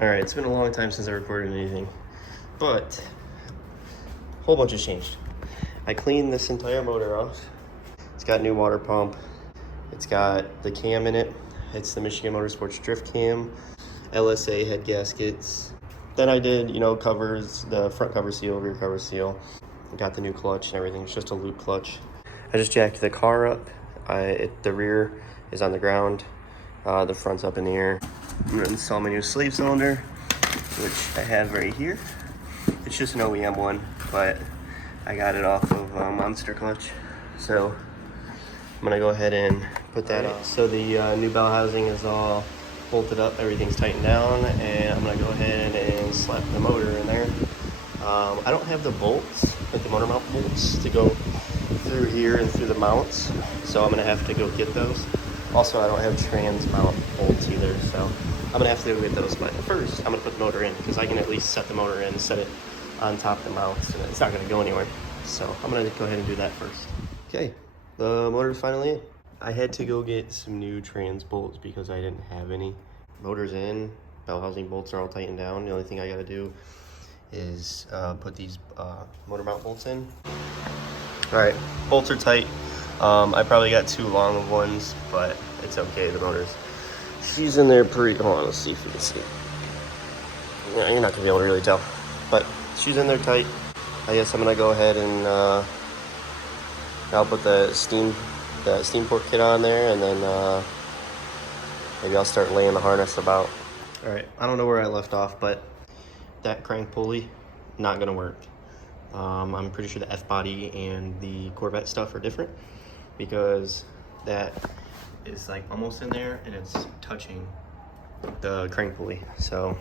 All right, it's been a long time since I recorded anything, but a whole bunch has changed. I cleaned this entire motor off. It's got new water pump. It's got the cam in it. It's the Michigan Motorsports drift cam, LSA head gaskets. Then I did, covers, the front cover seal, rear cover seal. I got the new clutch and everything. It's just a loop clutch. I just jacked the car up. The rear is on the ground. The front's up in the air. I'm gonna install my new slave cylinder, which I have right here. It's just an OEM one, but I got it off of Monster Clutch. So I'm gonna go ahead and put that on. So the new bell housing is all bolted up, everything's tightened down, and I'm gonna go ahead and slap the motor in there. I don't have the bolts, like the motor mount bolts, to go through here and through the mounts, so I'm gonna have to go get those. Also, I don't have trans mount bolts either, so I'm gonna have to go get those. But first, I'm gonna put the motor in, because I can at least set the motor in, set it on top of the mounts, and it's not gonna go anywhere. So I'm gonna go ahead and do that first. Okay, the motor's finally in. I had to go get some new trans bolts because I didn't have any. Motor's in, bell housing bolts are all tightened down. The only thing I gotta do is put these motor mount bolts in. All right, bolts are tight. I probably got too long of ones, but it's okay, the motor's. She's in there pretty, hold on, let's see if you can see. Yeah, you're not gonna be able to really tell, but she's in there tight. I guess I'm gonna go ahead and I'll put the steam port kit on there, and then maybe I'll start laying the harness about. All right, I don't know where I left off, but that crank pulley, not gonna work. I'm pretty sure the F-body and the Corvette stuff are different, because that is like almost in there and it's touching the crank pulley. So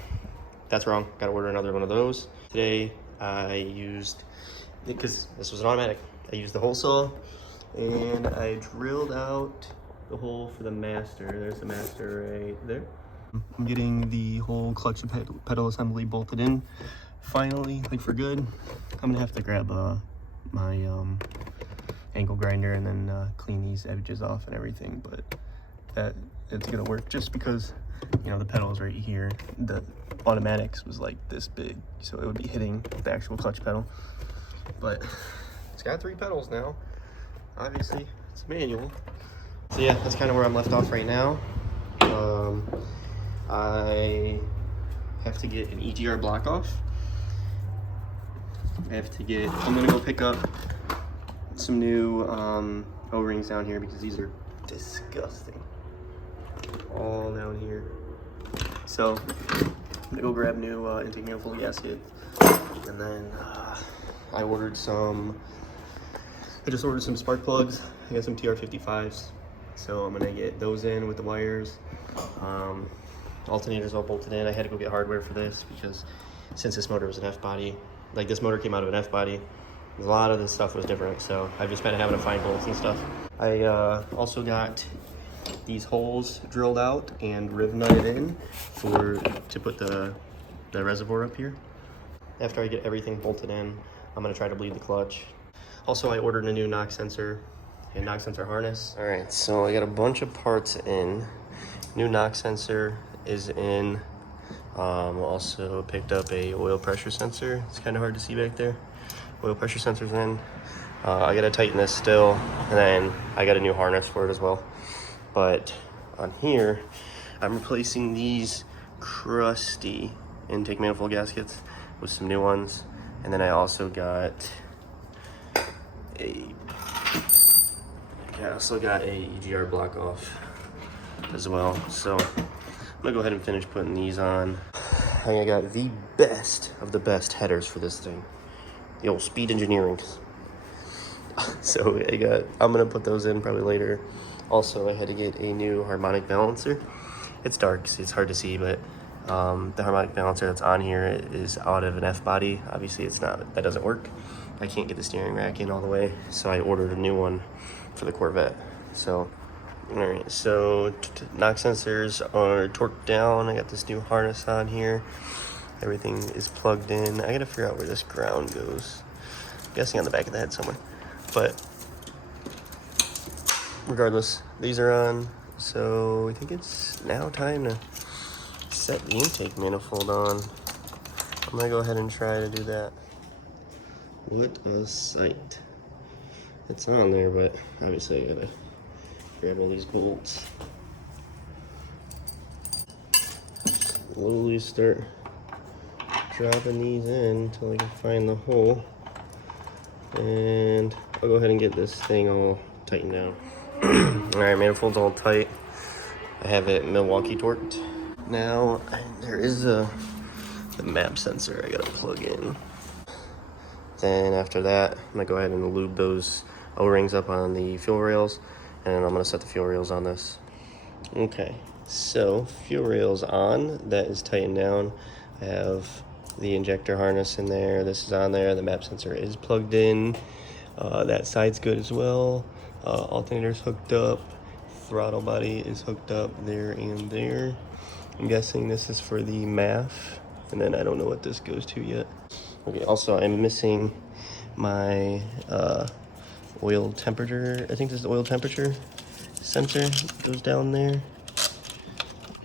that's wrong, gotta order another one of those. Today I used, because this was an automatic, I used the hole saw and I drilled out the hole for the master. There's the master right there. I'm getting the whole clutch and pedal assembly bolted in finally, like for good. I'm gonna have to grab my angle grinder and then clean these edges off and everything, but it's gonna work just because, the pedal is right here. The automatics was like this big, so it would be hitting the actual clutch pedal. But it's got 3 pedals now. Obviously, it's manual. So yeah, that's kind of where I'm left off right now. I have to get an EGR block off. I'm gonna go pick up some new O-rings down here, because these are disgusting. All down here. So I'm gonna go grab new intake manifold gasket, and then I just ordered some spark plugs. I got some TR55s, so I'm gonna get those in with the wires. Alternators all bolted in. I had to go get hardware for this, because since this motor was an F-body, like this motor came out of an F-body, a lot of this stuff was different, so I've just been having to find bolts and stuff. I also got these holes drilled out and riv nutted in to put the reservoir up here. After I get everything bolted in, I'm gonna try to bleed the clutch. Also, I ordered a new knock sensor and knock sensor harness. All right, so I got a bunch of parts in. New knock sensor is in. Also picked up a oil pressure sensor. It's kind of hard to see back there. Oil pressure sensor's in. I gotta tighten this still, and then I got a new harness for it as well. But on here, I'm replacing these crusty intake manifold gaskets with some new ones, and then I also got a EGR block off as well. So I'm gonna go ahead and finish putting these on. I got the best of the best headers for this thing, the old Speed Engineering. So I'm gonna put those in probably later. Also, I had to get a new harmonic balancer. It's dark, so it's hard to see, but the harmonic balancer that's on here is out of an F-body. Obviously, that doesn't work. I can't get the steering rack in all the way, so I ordered a new one for the Corvette. So, all right, so knock sensors are torqued down. I got this new harness on here. Everything is plugged in. I gotta figure out where this ground goes. I'm guessing on the back of the head somewhere. But regardless, these are on. So I think it's now time to set the intake manifold on. I'm gonna go ahead and try to do that. What a sight. It's on there, but obviously I gotta grab all these bolts. Slowly start dropping these in until I can find the hole. And I'll go ahead and get this thing all tightened down. Alright, manifold's all tight. I have it Milwaukee torqued. Now, there is the map sensor I gotta plug in. Then after that, I'm gonna go ahead and lube those O-rings up on the fuel rails, and I'm gonna set the fuel rails on this. Okay, so fuel rails on, that is tightened down. I have the injector harness in there, this is on there, the map sensor is plugged in. That side's good as well. Alternator's hooked up, throttle body is hooked up there and there. I'm guessing this is for the MAF, and then I don't know what this goes to yet. Okay, also I'm missing my oil temperature. I think this is the oil temperature sensor. It goes down there,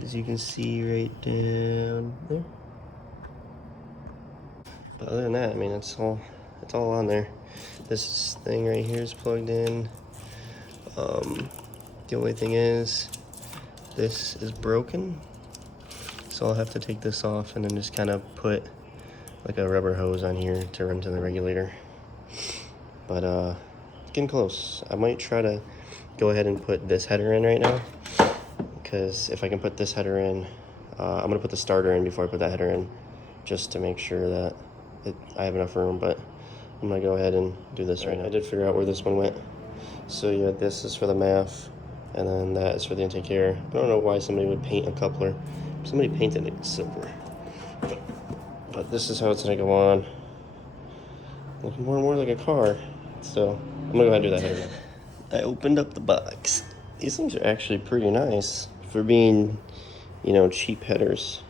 as you can see right down there. But other than that, I mean, it's all on there. This thing right here is plugged in. The only thing is, this is broken, so I'll have to take this off and then just kind of put like a rubber hose on here to run to the regulator. But it's getting close. I might try to go ahead and put this header in right now, because if I can put this header in, I'm gonna put the starter in before I put that header in, just to make sure that I have enough room. But I'm gonna go ahead and do this right now. I did figure out where this one went. So yeah, this is for the MAF, and then that is for the intake air. I don't know why somebody would paint a coupler. Somebody painted it silver. But this is how it's gonna go on. Looking more and more like a car. So I'm gonna go ahead and do that header now. I opened up the box. These things are actually pretty nice for being, you know, cheap headers.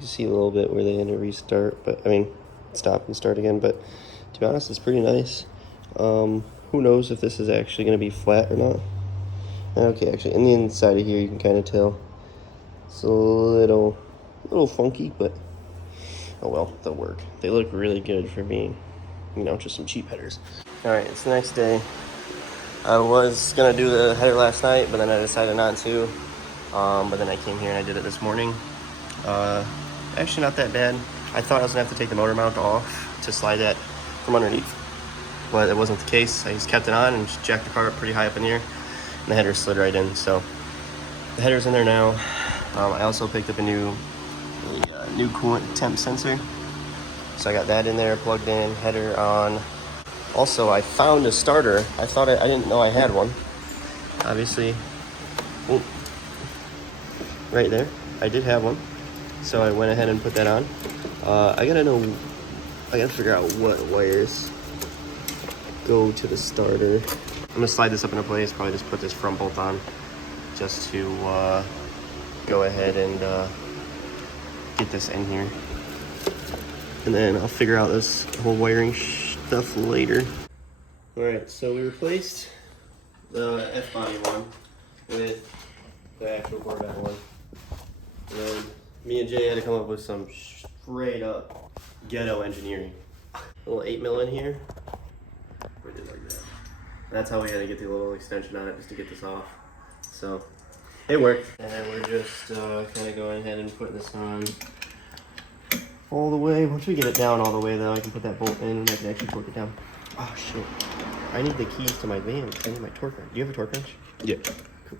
You see a little bit where they had to restart, but I mean, stop and start again. But to be honest, it's pretty nice. Who knows if this is actually going to be flat or not. Okay, actually, in the inside of here, you can kind of tell it's a little funky, but oh well, they'll work. They look really good for being, you know, just some cheap headers. All right, it's the next day. I was gonna do the header last night, but then I decided not to. But then I came here and I did it this morning. Actually, not that bad. I thought I was gonna have to take the motor mount off to slide that from underneath, but it wasn't the case. I just kept it on and just jacked the car up pretty high up in the air, and the header slid right in. So the header's in there now. I also picked up a new coolant temp sensor, so I got that in there, plugged in, header on. Also, I found a starter. I didn't know I had one. Obviously, right there, I did have one. So I went ahead and put that on. I gotta figure out what wires go to the starter. I'm gonna slide this up into place, probably just put this front bolt on, just to go ahead and get this in here. And then I'll figure out this whole wiring stuff later. All right, so we replaced the F-body one with the actual Corvette one. And then me and Jay had to come up with some straight up ghetto engineering. A little 8mm in here. We did like that. That's how we had to get the little extension on it just to get this off. So it worked. And we're just kind of going ahead and putting this on all the way. Once we get it down all the way though, I can put that bolt in and I can actually torque it down. Oh shit. I need the keys to my van. I need my torque wrench. Do you have a torque wrench? Yeah. Cool.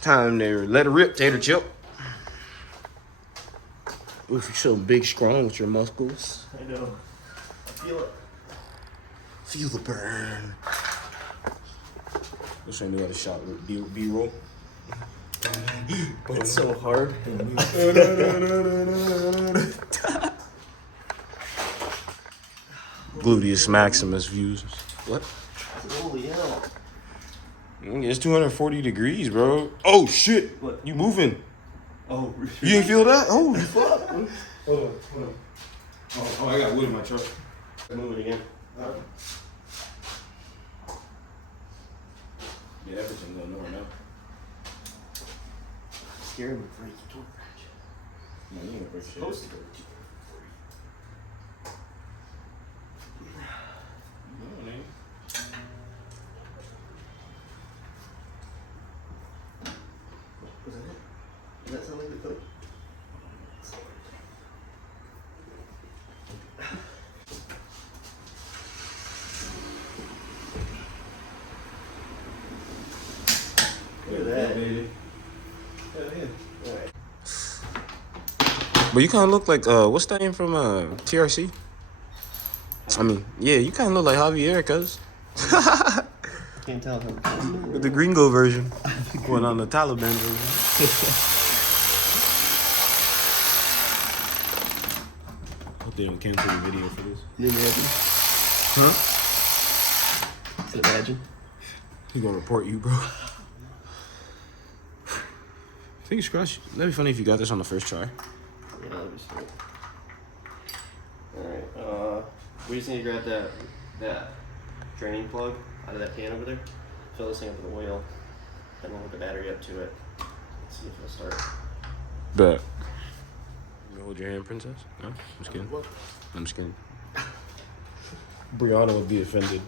Time to let it rip, tater chip. If you're so big, strong with your muscles. I know. I feel it. Feel the burn. Wish I knew how to shot with B-roll. It's so hard. Gluteus maximus views. What? Holy hell. It's 240 degrees, bro. Oh shit! What? You moving? Oh, You didn't feel that? Oh fuck! Hold on. Oh, I got wood in my truck. Move it again. Yeah, everything going on now. scaring me before you keep doing that. No, you ain't gonna break shit. Supposed to go. No, it ain't. Was that it? Does that sound like the click? Look at that, baby. Alright. But you kind of look like, what's that name from TRC? I mean, yeah, you kind of look like Javier, cuz. Can't tell him. With the Gringo version. Going on the Taliban version. Hope they don't cancel the video for this. Can you imagine? Huh? Can you imagine? He's gonna report you, bro. Fingers crossed. That'd be funny if you got this on the first try. Yeah, that'd be sweet. Alright, we just need to grab that drain plug out of that pan over there. Fill this thing up with oil, and we'll hook the battery up to it. See if it'll start. Bet. You hold your hand, princess? No? I'm just kidding. I'm just kidding. Brianna would be offended.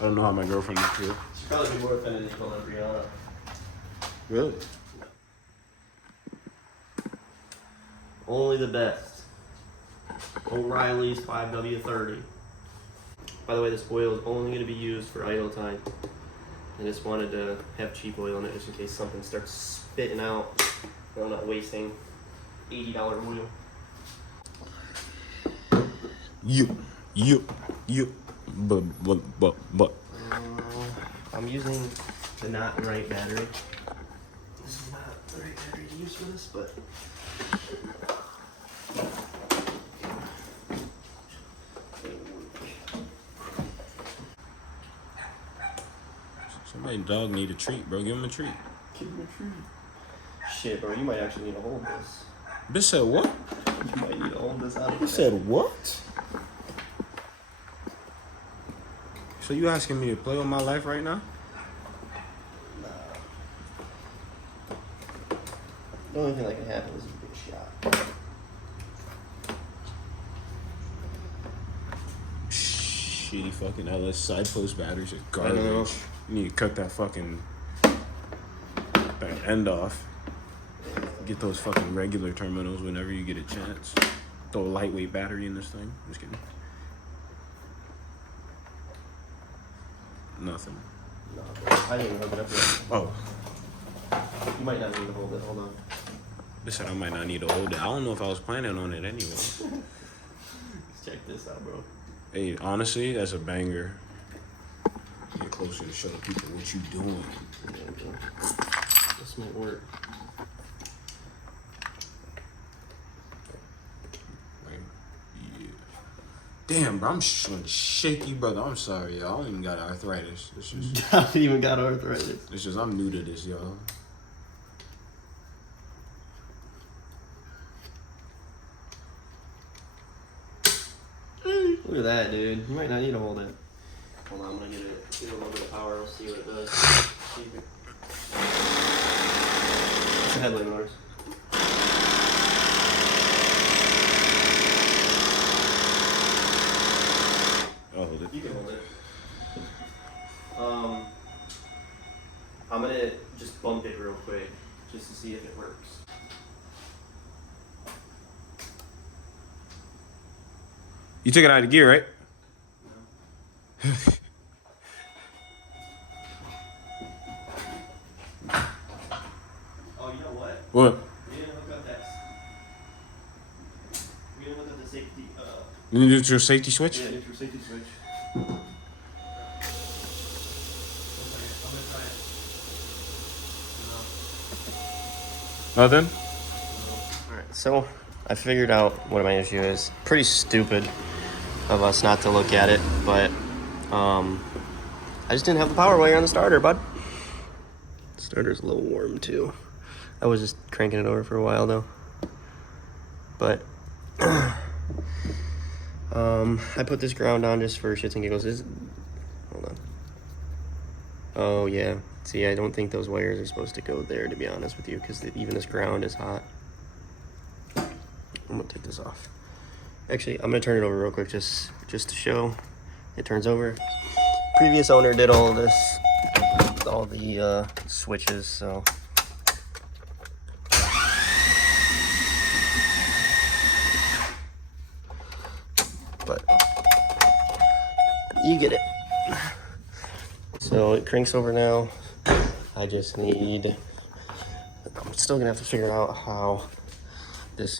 I don't know how my girlfriend would feel. She'd probably be more offended if you called her Brianna. Really? Only the best. O'Reilly's 5W30. By the way, this oil is only going to be used for idle time. I just wanted to have cheap oil in it just in case something starts spitting out. I'm not wasting $80 oil. But. I'm using the not right battery. This is not the right battery to use for this, but Somebody's dog need a treat, bro. Give him a treat. give me a treat. Shit, bro, you might actually need to hold this. Bitch said what? You might need to hold this out of He the said what? So you asking me to play with my life right now? Nah. The only thing that can happen is you get shot. Shitty fucking LS side post batteries is I know. garbage. You need to cut that fucking that end off. Get those fucking regular terminals whenever you get a chance. Throw a lightweight battery in this thing. Just kidding. Nothing. No, bro. I didn't even hook it up yet. Oh, You might not need to hold it. Hold on. they said I might not need to hold it. I don't know if I was planning on it anyway. Let's check this out, bro. Hey, honestly, that's a banger. Get closer to show people what you doing. Yeah, bro. This might work. Like, yeah. Damn, bro, I'm shaky, brother. I'm sorry, y'all. I don't even got arthritis. It's just, I haven't even got arthritis. it's just, I'm new to this, y'all. Look at that, dude. You might not need to hold it. Hold on, I'm gonna give it a little bit of power. We'll see what it does. It's a headlight noise. Oh, hold it. You can hold it. I'm gonna just bump it real quick, just to see if it works. You took it out of gear, right? Oh, you know what? What? We didn't hook up that. We didn't hook up the safety. You need to do your safety switch? Yeah, it's your safety switch. I'm gonna try it. Nothing? Alright, so I figured out what my issue is. Pretty stupid of us not to look at it, but I just didn't have the power while you're on the starter, bud. The starter's a little warm too. I was just cranking it over for a while though. But I put this ground on just for shits and giggles. Hold on. Oh yeah. See, I don't think those wires are supposed to go there, to be honest with you, because even this ground is hot. I'm gonna take this off. Actually, I'm gonna turn it over real quick just to show. It turns over. Previous owner did all of this, all the switches, so. But you get it. So it cranks over now. I just need, I'm still gonna have to figure out how